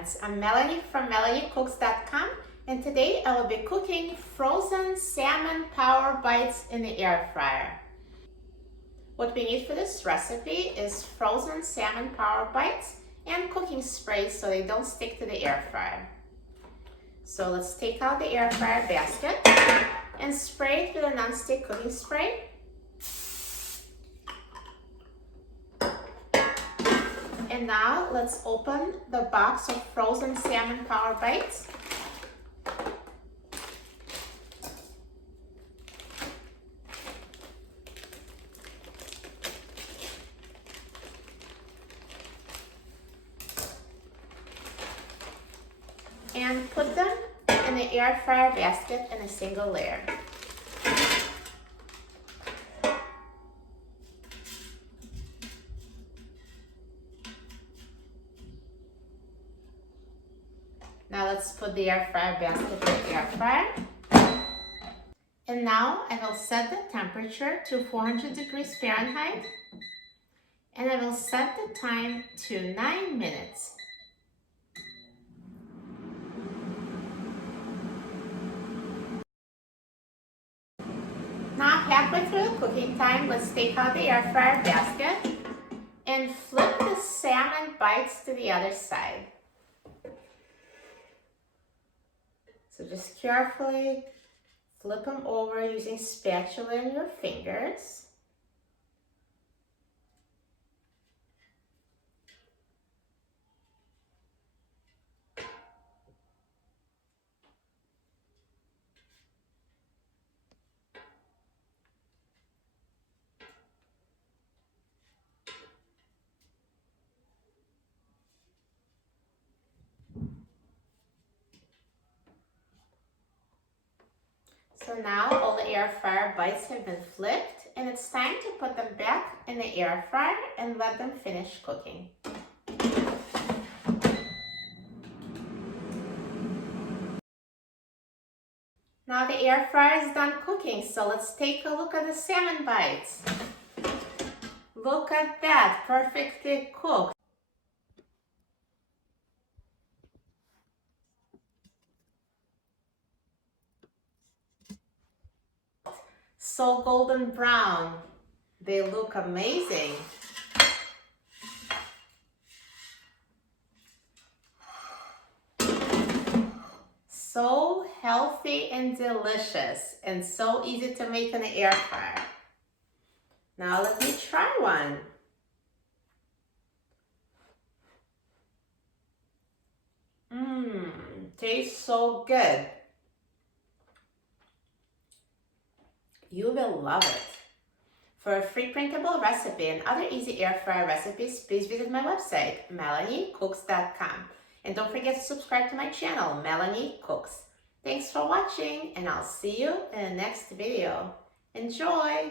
friends, I'm Melanie from MelanieCooks.com, and today I will be cooking frozen salmon power bites in the air fryer. What we need for this recipe is frozen salmon power bites and cooking sprays so they don't stick to the air fryer. So let's take out the air fryer basket and spray it with a non-stick cooking spray. And now let's open the box of frozen salmon power bites. And put them in the air fryer basket in a single layer. Now let's put the air fryer basket in the air fryer. And now I will set the temperature to 400 degrees Fahrenheit. And I will set the time to 9 minutes. Now halfway through the cooking time, let's take out the air fryer basket and flip the salmon bites to the other side. So just carefully flip them over using spatula and your fingers. So now all the air fryer bites have been flipped, and it's time to put them back in the air fryer and let them finish cooking. Now the air fryer is done cooking, so let's take a look at the salmon bites. Look at that, perfectly cooked. So golden brown. They look amazing. So healthy and delicious, and so easy to make in the air fryer. Now let me try one. Tastes so good. You will love it. For a free printable recipe and other easy air fryer recipes, please visit my website, MelanieCooks.com. And don't forget to subscribe to my channel, Melanie Cooks. Thanks for watching, and I'll see you in the next video. Enjoy!